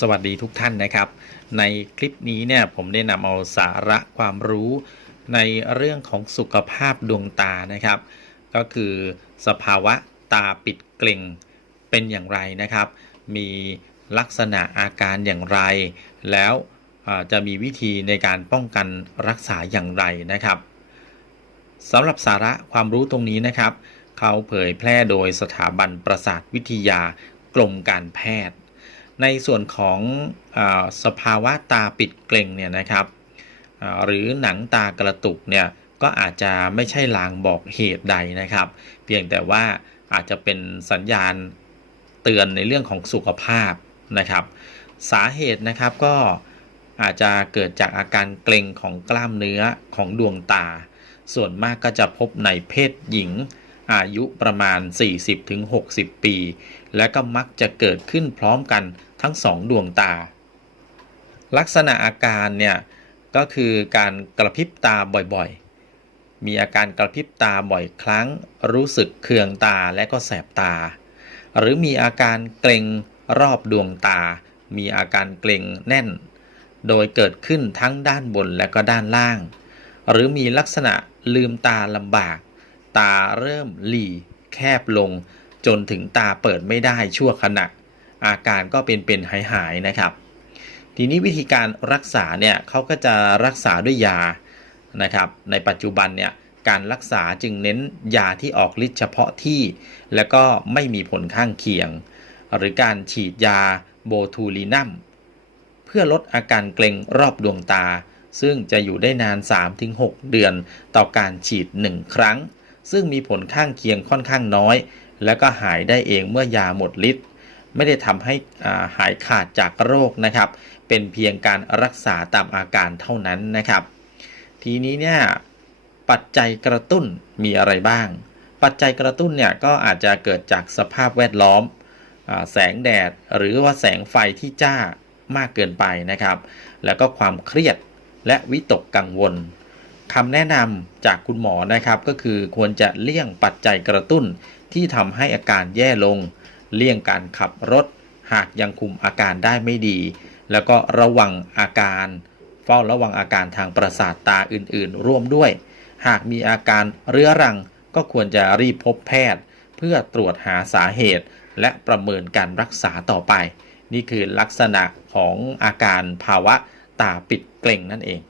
สวัสดีทุกท่านนะครับ ในคลิปนี้เนี่ยผมได้นำเอาสาระความรู้ในเรื่องของสุขภาพดวงตานะครับ ก็คือสภาวะตาปิดเกร็งเป็นอย่างไรนะครับ มีลักษณะอาการอย่างไร แล้วจะมีวิธีในการป้องกันรักษาอย่างไรนะครับสำหรับสาระความรู้ตรงนี้นะครับ เขาเผยแพร่โดยสถาบันประสาทวิทยากรมการแพทย์ ในส่วนของอสภาวะตาปิดเกร็งเนี่ยนะครับหรือหนังตากระตุกเนี่ยก็อาจจะไม่ใช่ลางบอกเหตุใดนะครับ เพียงแต่ว่าอาจจะเป็นสัญญาณเตือนในเรื่องของสุขภาพนะครับ สาเหตุนะครับก็อาจจะเกิดจากอาการเกร็งของกล้ามเนื้อของดวงตา ส่วนมากก็จะพบในเพศหญิง อายุประมาณ 40-60 ปี และก็มักจะเกิดขึ้นพร้อมกันทั้งสองดวงตา ลักษณะอาการเนี่ยก็คือการกระพริบตาบ่อยๆ มีอาการกระพริบตาบ่อยครั้ง รู้สึกเคืองตาและก็แสบตา หรือมีอาการเกร็งรอบดวงตา มีอาการเกร็งแน่น โดยเกิดขึ้นทั้งด้านบนและก็ด้านล่าง หรือมีลักษณะลืมตาลำบาก ตาเริ่มหลีแคบลง จนถึงตาเปิดไม่ได้ชั่วขณะ อาการก็เป็นเป็นหายหายนะครับ ทีนี้วิธีการรักษาเนี่ยเขาก็จะรักษาด้วยยานะครับ ในปัจจุบันเนี่ยการรักษาจึงเน้นยาที่ออกฤทธิ์เฉพาะที่ แล้วก็ไม่มีผลข้างเคียง หรือการฉีดยาโบทูลินัมเพื่อลดอาการเกร็งรอบดวงตา ซึ่งจะอยู่ได้นาน 3-6 เดือนต่อการฉีด 1 ครั้ง ซึ่งมีผลข้างเคียงค่อนข้างน้อย แล้วก็หายได้เองเมื่อยาหมดฤทธิ์ไม่ได้ทำให้อ่าหายขาดจากโรคนะครับ เป็นเพียงการรักษาตามอาการเท่านั้นนะครับ ทีนี้เนี่ยปัจจัยกระตุ้นมีอะไรบ้าง ปัจจัยกระตุ้นเนี่ยก็อาจจะเกิดจากสภาพแวดล้อมอแสงแดดหรือว่าแสงไฟที่จ้ามากเกินไปนะครับ แล้วก็ความเครียดและวิตกกังวล คำแนะนำจากคุณหมอนะครับก็คือควรจะเลี่ยงปัจจัยกระตุ้นที่ทำให้อาการแย่ลง เลี่ยงการขับรถ หากยังคุมอาการได้ไม่ดี แล้วก็ระวังอาการ เฝ้าระวังอาการทางประสาทตาอื่นๆ ร่วมด้วย หากมีอาการเรื้อรังก็ควรจะรีบพบแพทย์ เพื่อตรวจหาสาเหตุ และประเมินการรักษาต่อไป นี่คือลักษณะของอาการภาวะตาปิดเกร็งนั่นเอง